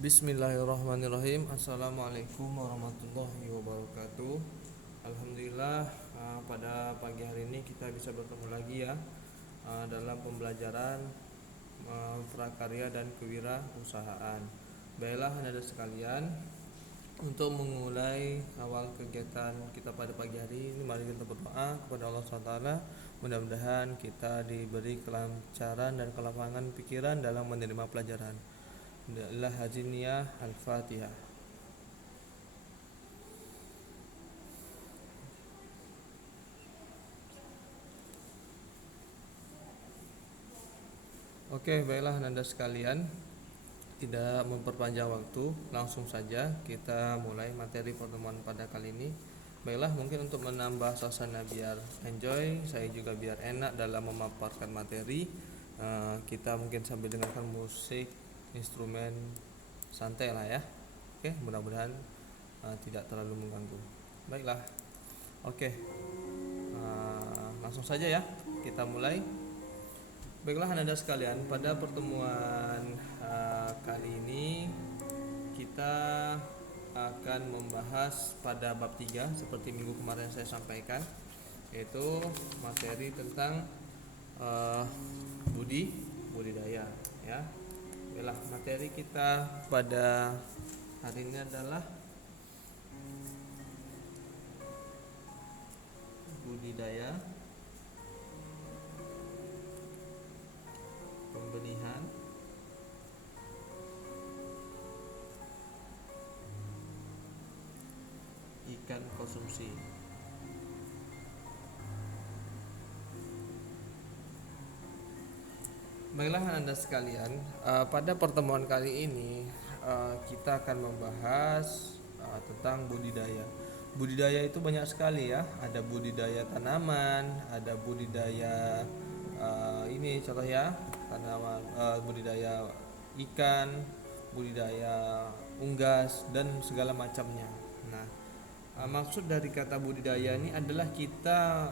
Bismillahirrahmanirrahim. Assalamualaikum warahmatullahi wabarakatuh. Alhamdulillah, pada pagi hari ini kita bisa bertemu lagi ya, dalam pembelajaran prakarya dan kewirausahaan. Baiklah anak-anak sekalian, untuk memulai awal kegiatan kita pada pagi hari ini, mari kita berdoa kepada Allah SWT. Mudah-mudahan kita diberi kelancaran dan kelapangan pikiran dalam menerima pelajaran. Adalah Haziniyah Al-Fatihah. Oke, baiklah Nanda sekalian, tidak memperpanjang waktu, langsung saja kita mulai materi pertemuan pada kali ini. Baiklah, mungkin untuk menambah suasana biar enjoy, saya juga biar enak dalam memaparkan materi, kita mungkin sambil dengarkan musik, instrumen santai lah ya. Oke, mudah-mudahan tidak terlalu mengganggu. Baiklah, oke, langsung saja ya, kita mulai. Baiklah anak-anak sekalian, pada pertemuan kali ini kita akan membahas pada bab 3 seperti minggu kemarin saya sampaikan, yaitu materi tentang budidaya ya. Baiklah, materi kita pada hari ini adalah budidaya, pembenihan, ikan konsumsi. Baiklah Anda sekalian, pada pertemuan kali ini kita akan membahas tentang budidaya. Budidaya itu banyak sekali ya, ada budidaya tanaman, ada budidaya ini contoh ya, tanaman, budidaya ikan, budidaya unggas dan segala macamnya. Nah, maksud dari kata budidaya ini adalah kita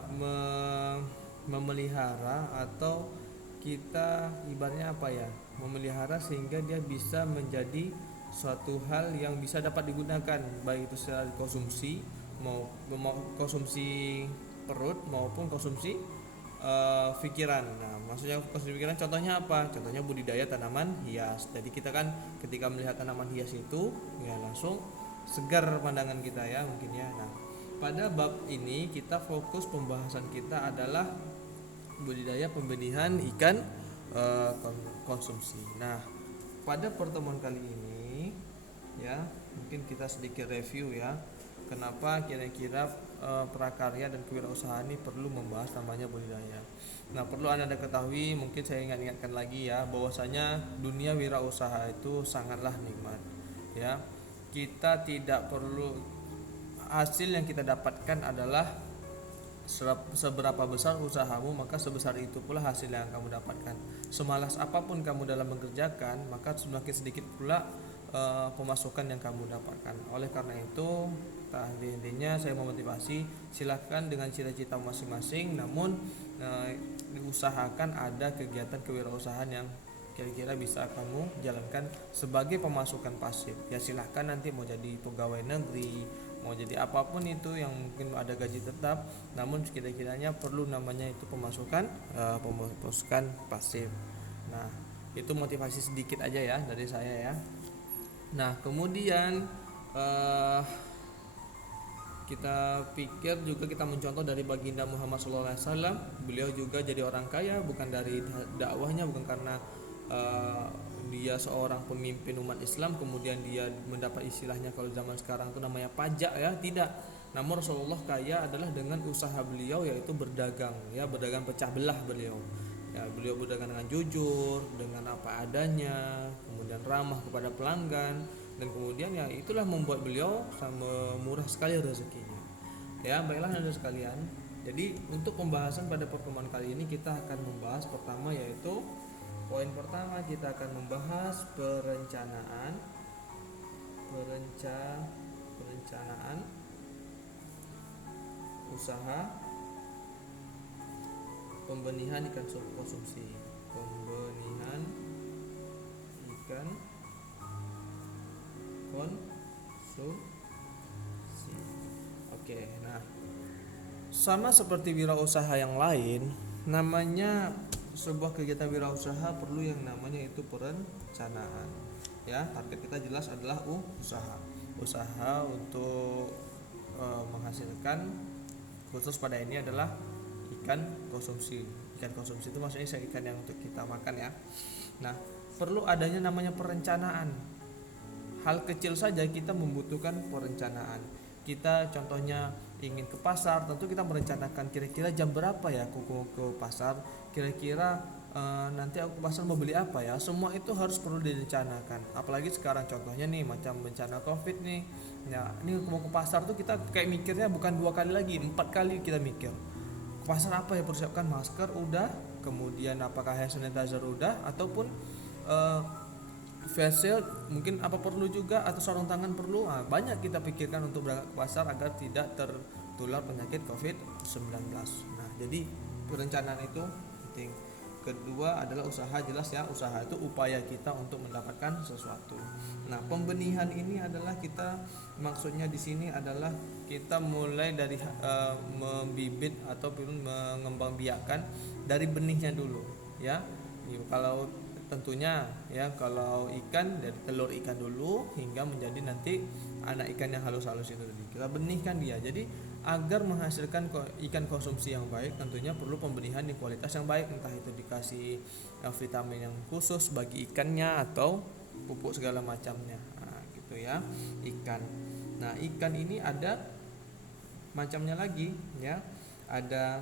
memelihara atau kita ibaratnya apa ya, memelihara sehingga dia bisa menjadi suatu hal yang bisa dapat digunakan, baik itu secara konsumsi mau konsumsi perut maupun konsumsi pikiran. Nah, maksudnya konsumsi pikiran contohnya apa? Contohnya budidaya tanaman hias. Jadi kita kan ketika melihat tanaman hias itu ya langsung segar pandangan kita ya mungkin ya. Nah, pada bab ini kita fokus pembahasan kita adalah budidaya pembenihan ikan konsumsi. Nah, pada pertemuan kali ini ya mungkin kita sedikit review ya, kenapa kira-kira prakarya dan kewirausahaan ini perlu membahas namanya budidaya. Nah, perlu Anda ketahui, mungkin saya ingatkan lagi ya, bahwasanya dunia wirausaha itu sangatlah nikmat ya. Kita tidak perlu, hasil yang kita dapatkan adalah seberapa besar usahamu, maka sebesar itu pula hasil yang kamu dapatkan. Semalas apapun kamu dalam mengerjakan, maka semakin sedikit pula pemasukan yang kamu dapatkan. Oleh karena itu, intinya saya memotivasi, silakan dengan cita-cita masing-masing, namun diusahakan ada kegiatan kewirausahaan yang kira-kira bisa kamu jalankan sebagai pemasukan pasif. Ya silahkan nanti mau jadi pegawai negeri, mau jadi apapun itu yang mungkin ada gaji tetap, namun kira-kiranya perlu namanya itu pemasukan pasif. Nah, itu motivasi sedikit aja ya dari saya ya. Nah, kemudian kita pikir juga kita mencontoh dari baginda Muhammad SAW. Beliau juga jadi orang kaya bukan dari dakwahnya, bukan karena dia seorang pemimpin umat Islam kemudian dia mendapat istilahnya kalau zaman sekarang itu namanya pajak ya, tidak. Namun Rasulullah kaya adalah dengan usaha beliau, yaitu berdagang ya, berdagang pecah belah beliau. Ya, beliau berdagang dengan jujur, dengan apa adanya, kemudian ramah kepada pelanggan, dan kemudian ya itulah membuat beliau sama murah sekali rezekinya. Ya, baiklah Anda sekalian. Jadi untuk pembahasan pada pertemuan kali ini kita akan membahas pertama, yaitu poin pertama kita akan membahas perencanaan usaha pembenihan ikan konsumsi. Pembenihan ikan konsumsi. Oke, nah sama seperti wirausaha yang lain, namanya sebuah kegiatan wirausaha perlu yang namanya itu perencanaan. Ya, target kita jelas adalah usaha untuk menghasilkan, khusus pada ini adalah ikan konsumsi. Ikan konsumsi itu maksudnya ikan yang untuk kita makan ya. Nah, perlu adanya namanya perencanaan. Hal kecil saja kita membutuhkan perencanaan. Kita contohnya ingin ke pasar, tentu kita merencanakan kira-kira jam berapa ya aku ke pasar, kira-kira nanti aku ke pasar mau beli apa ya. Semua itu harus perlu direncanakan. Apalagi sekarang contohnya nih macam bencana Covid nih. Ya, ini mau ke pasar tuh kita kayak mikirnya bukan 2 kali lagi, 4 kali kita mikir. Ke pasar apa ya, persiapkan masker udah, kemudian apakah hand sanitizer udah, ataupun eh, face shield mungkin apa perlu juga, atau sarung tangan perlu. Banyak kita pikirkan untuk berangkat ke pasar agar tidak tertular penyakit COVID-19. Nah, jadi perencanaan itu penting. Kedua adalah usaha, jelas ya, usaha itu upaya kita untuk mendapatkan sesuatu. Nah, pembenihan ini adalah kita, maksudnya di sini adalah kita mulai dari membibit ataupun mengembangbiakan dari benihnya dulu ya. Kalau tentunya ya, kalau ikan dari telur ikan dulu hingga menjadi nanti anak ikan yang halus-halus itu tadi kita benihkan dia. Jadi agar menghasilkan ikan konsumsi yang baik, tentunya perlu pembenihan di kualitas yang baik, entah itu dikasih vitamin yang khusus bagi ikannya atau pupuk segala macamnya. Nah, gitu ya ikan. Nah, ikan ini ada macamnya lagi ya. Ada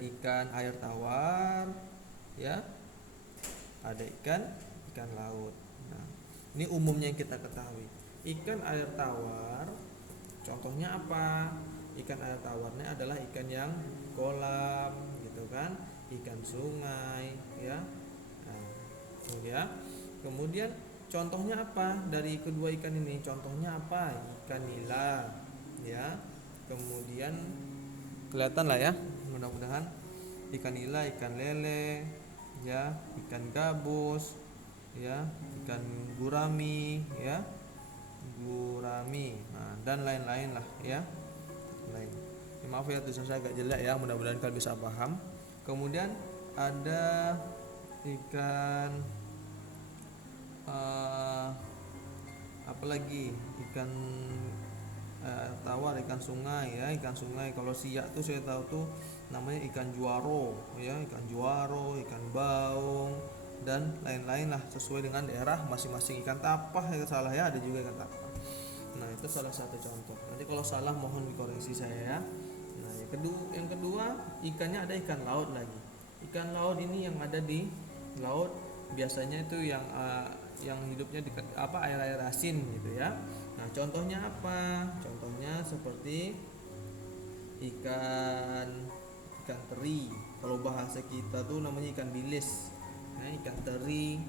ikan air tawar ya, ada ikan laut. Nah, ini umumnya yang kita ketahui. Ikan air tawar contohnya apa? Ikan air tawarnya adalah ikan yang kolam gitu kan, ikan sungai ya. Nah, kemudian contohnya apa dari kedua ikan ini? Contohnya apa? Ikan nila ya. Kemudian kelihatan lah ya, mudah-mudahan ikan nila, ikan lele ya, ikan gabus ya, ikan gurami, nah, dan lain-lain lah ya. Maaf ya tulisan saya agak jelek ya, mudah-mudahan kalian bisa paham. Kemudian ada ikan apalagi ikan tawar, ikan sungai ya. Ikan sungai kalau siak tuh saya tahu tuh namanya ikan juaro ya, ikan baung dan lain-lain lah, sesuai dengan daerah masing-masing. Ikan tapah ya salah ya, ada juga ikan tapah. Nah, itu salah satu contoh. Nanti kalau salah mohon dikoreksi saya ya. Nah, yang kedua ikannya ada ikan laut lagi. Ikan laut ini yang ada di laut biasanya itu yang hidupnya di air-air asin gitu ya. Nah, contohnya apa? Contohnya seperti ikan teri. Kalau bahasa kita tuh namanya ikan bilis. Nah, ikan teri,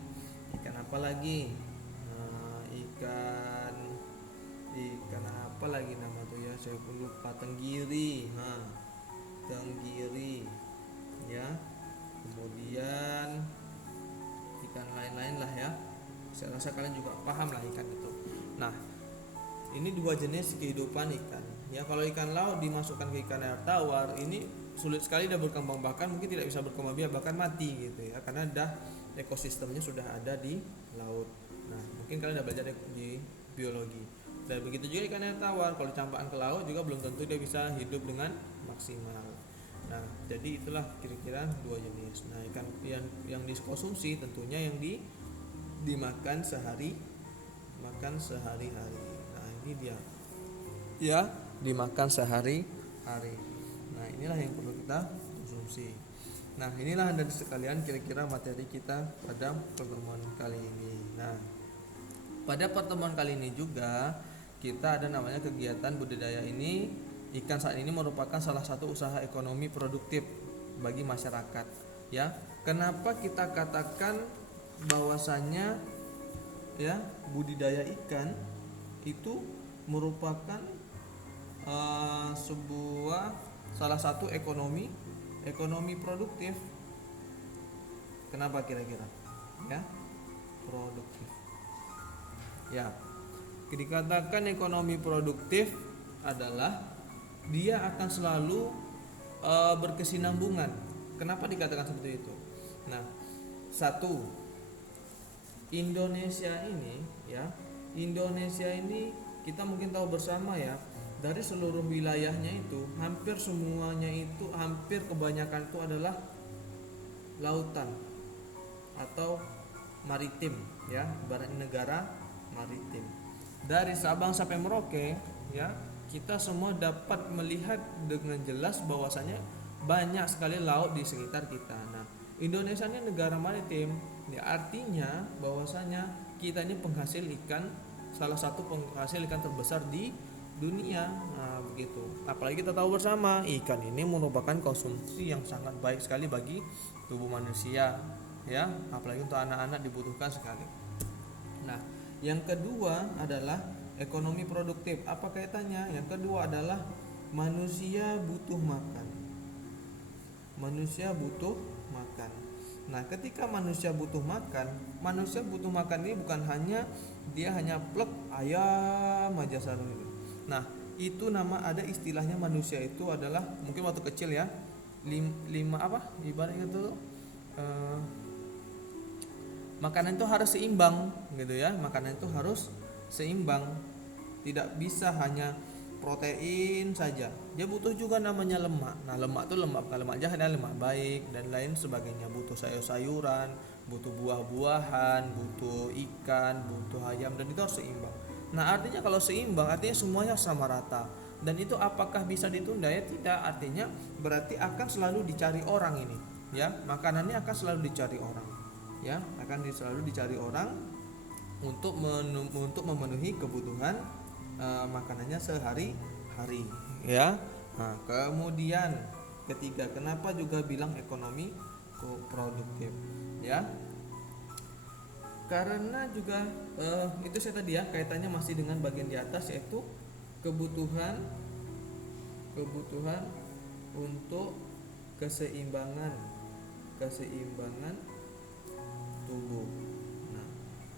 ikan apa lagi? Nah, ikan apa lagi nama tuh ya? Saya lupa. Tenggiri. Nah, tenggiri. Ya. Kemudian ikan lain-lain lah ya. Saya rasa kalian juga paham lah ikan itu. Nah, ini dua jenis kehidupan ikan. Ya, kalau ikan laut dimasukkan ke ikan air tawar, ini sulit sekali dia berkembang, bahkan mungkin tidak bisa berkembang biak, bahkan mati gitu ya, karena dah ekosistemnya sudah ada di laut. Nah, mungkin kalian udah belajar di biologi. Dan begitu juga ikan air tawar, kalau campakkan ke laut juga belum tentu dia bisa hidup dengan maksimal. Nah, jadi itulah kira-kira dua jenis. Nah, ikan yang dikonsumsi tentunya yang dimakan sehari-hari. Nah, ini dia ya, dimakan sehari-hari. Nah, inilah yang perlu kita konsumsi. Nah, inilah dan sekalian kira-kira materi kita pada pertemuan kali ini. Nah, pada pertemuan kali ini juga kita ada namanya kegiatan budidaya ini. Ikan saat ini merupakan salah satu usaha ekonomi produktif bagi masyarakat ya. Kenapa kita katakan bahwasannya ya, budidaya ikan itu merupakan sebuah salah satu ekonomi produktif. Kenapa kira-kira? Ya, produktif. Ya, Dikatakan ekonomi produktif adalah dia akan selalu berkesinambungan. Kenapa dikatakan seperti itu? Nah, satu, Indonesia ini ya, Indonesia ini kita mungkin tahu bersama ya, dari seluruh wilayahnya itu hampir semuanya itu, hampir kebanyakan itu adalah lautan atau maritim ya, ibarat negara maritim. Dari Sabang sampai Merauke ya, kita semua dapat melihat dengan jelas bahwasanya banyak sekali laut di sekitar kita. Nah, Indonesia ini negara maritim, ya artinya bahwasanya kita ini penghasil ikan, salah satu penghasil ikan terbesar di dunia. Nah, begitu. Apalagi kita tahu bersama, ikan ini merupakan konsumsi yang sangat baik sekali bagi tubuh manusia, ya, apalagi untuk anak-anak dibutuhkan sekali. Nah, yang kedua adalah ekonomi produktif. Apa kaitannya? Yang kedua adalah manusia butuh makan. Manusia butuh makan. Nah, ketika manusia butuh makan ini bukan hanya dia hanya plek ayam aja selalu. Nah, itu nama, ada istilahnya manusia itu adalah mungkin waktu kecil ya, lima apa? Ibaratnya itu makanan itu harus seimbang gitu ya. Makanan itu harus seimbang. Tidak bisa hanya protein saja. Dia butuh juga namanya lemak. Nah, lemak itu lemak, bukan lemak jahat, ada lemak baik dan lain sebagainya. Butuh sayur-sayuran, butuh buah-buahan, butuh ikan, butuh ayam, dan itu harus seimbang. Nah, artinya kalau seimbang artinya semuanya sama rata. Dan itu apakah bisa ditunda? Ya tidak. Artinya berarti akan selalu dicari orang ini, ya. Makanannya akan selalu dicari orang. Ya, akan selalu dicari orang untuk memenuhi kebutuhan makanannya sehari-hari, ya. Nah, kemudian ketiga, kenapa juga bilang ekonomi produktif, ya? Karena juga itu saya tadi ya, kaitannya masih dengan bagian di atas, yaitu kebutuhan untuk keseimbangan tubuh. Nah,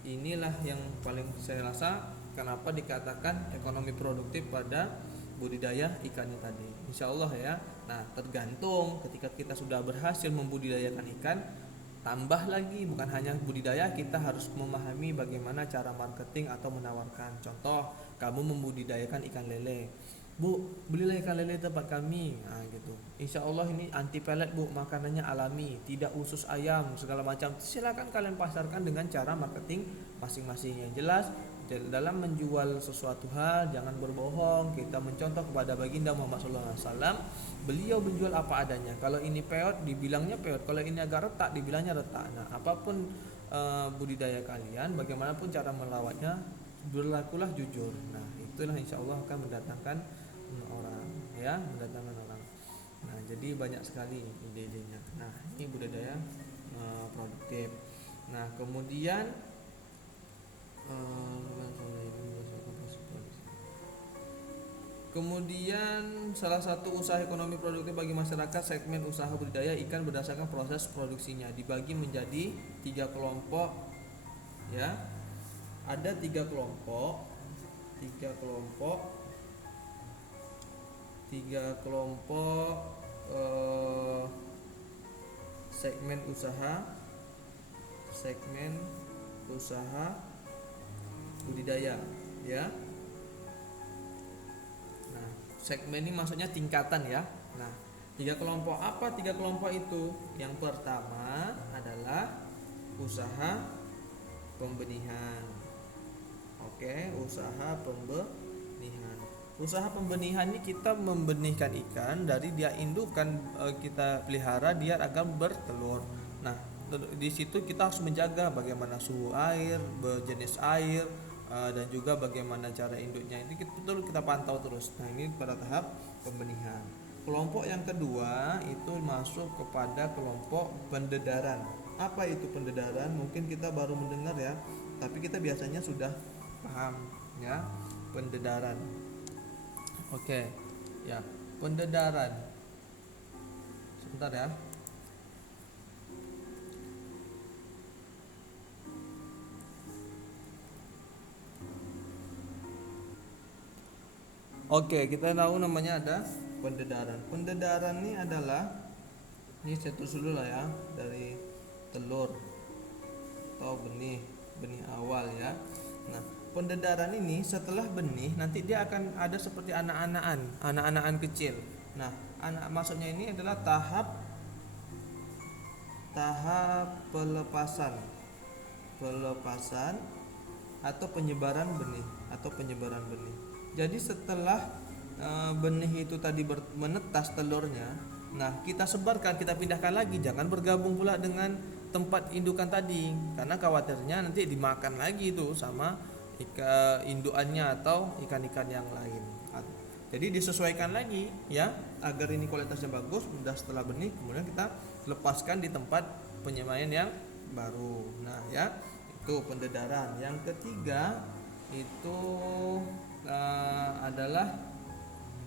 inilah yang paling saya rasa kenapa dikatakan ekonomi produktif pada budidaya ikannya tadi. Insya Allah ya. Nah, tergantung ketika kita sudah berhasil membudidayakan ikan, tambah lagi, bukan hanya budidaya, kita harus memahami bagaimana cara marketing atau menawarkan. Contoh, kamu membudidayakan ikan lele, Bu, belilah ikan lele tempat kami. Nah, gitu. Insya Allah ini anti pelet, Bu, makanannya alami, tidak usus ayam segala macam. Silakan kalian pasarkan dengan cara marketing masing-masing. Yang jelas dalam menjual sesuatu hal jangan berbohong. Kita mencontoh kepada baginda Muhammad SAW, beliau menjual apa adanya. Kalau ini peot dibilangnya peot, kalau ini agak retak dibilangnya retak. Nah, apapun budidaya kalian, bagaimanapun cara merawatnya, berlakulah jujur. Nah, itulah insya Allah akan mendatangkan orang, ya, mendatangkan orang. Nah, jadi banyak sekali ide-idenya. Nah, ini budidaya produktif. Nah, kemudian salah satu usaha ekonomi produktif bagi masyarakat, segmen usaha budidaya ikan berdasarkan proses produksinya dibagi menjadi 3 kelompok, ya. Ada 3 kelompok segmen usaha budidaya, ya. Nah, segmen ini maksudnya tingkatan ya. Nah, 3 kelompok apa? 3 kelompok itu. Yang pertama adalah usaha pembenihan. Oke, usaha pembenihan. Usaha pembenihan ini kita membenihkan ikan dari dia indukan, kita pelihara dia akan bertelur. Nah, di situ kita harus menjaga bagaimana suhu air, jenis air, dan juga bagaimana cara induknya. Ini betul kita pantau terus. Nah, ini pada tahap pembenihan. Kelompok yang kedua itu masuk kepada kelompok pendedaran. Apa itu pendedaran? Mungkin kita baru mendengar ya, tapi kita biasanya sudah paham ya, pendedaran. Oke, ya, pendedaran. Sebentar ya. Oke, kita tahu namanya ada pendedaran. Pendedaran ini adalah, ini saya tulis dulu lah ya, dari telur atau benih awal ya. Nah, pendedaran ini setelah benih nanti dia akan ada seperti anak-anakan kecil. Nah, maksudnya ini adalah tahap pelepasan atau penyebaran benih. Jadi setelah benih itu tadi menetas telurnya, nah kita sebarkan, kita pindahkan lagi, jangan bergabung pula dengan tempat indukan tadi, karena khawatirnya nanti dimakan lagi itu sama indukannya atau ikan-ikan yang lain. Jadi disesuaikan lagi ya, agar ini kualitasnya bagus. Udah setelah benih kemudian kita lepaskan di tempat penyemaian yang baru. Nah ya, itu pendedaran. Yang ketiga itu adalah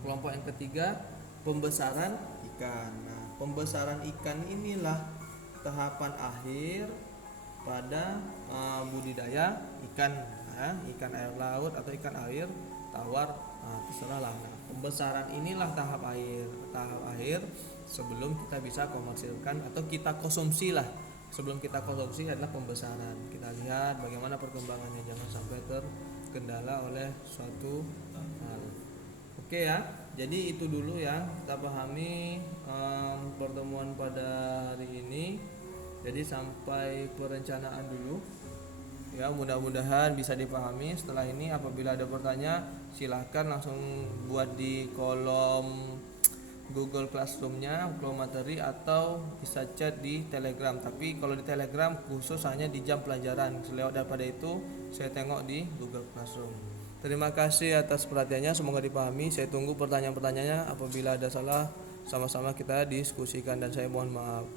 kelompok yang ketiga, pembesaran ikan. Nah, pembesaran ikan inilah tahapan akhir pada budidaya ikan, ikan air laut atau ikan air tawar, terserah lah. Nah, pembesaran inilah tahap akhir sebelum kita bisa komersilkan atau kita konsumsi lah. Sebelum kita konsumsi adalah pembesaran. Kita lihat bagaimana perkembangannya, jangan sampai terkendala oleh suatu hal. Oke ya, jadi itu dulu ya kita pahami pertemuan pada hari ini. Jadi sampai perencanaan dulu ya, mudah-mudahan bisa dipahami. Setelah ini apabila ada pertanyaan silahkan langsung buat di kolom Google Classroom-nya, kolom materi, atau bisa chat di Telegram. Tapi kalau di Telegram khusus hanya di jam pelajaran. Selewat daripada itu saya tengok di Google Classroom. Terima kasih atas perhatiannya, semoga dipahami. Saya tunggu pertanyaan-pertanyaannya. Apabila ada salah, sama-sama kita diskusikan dan saya mohon maaf.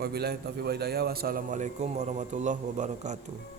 Wabillahi taufiq wal hidayah. Wassalamualaikum warahmatullahi wabarakatuh.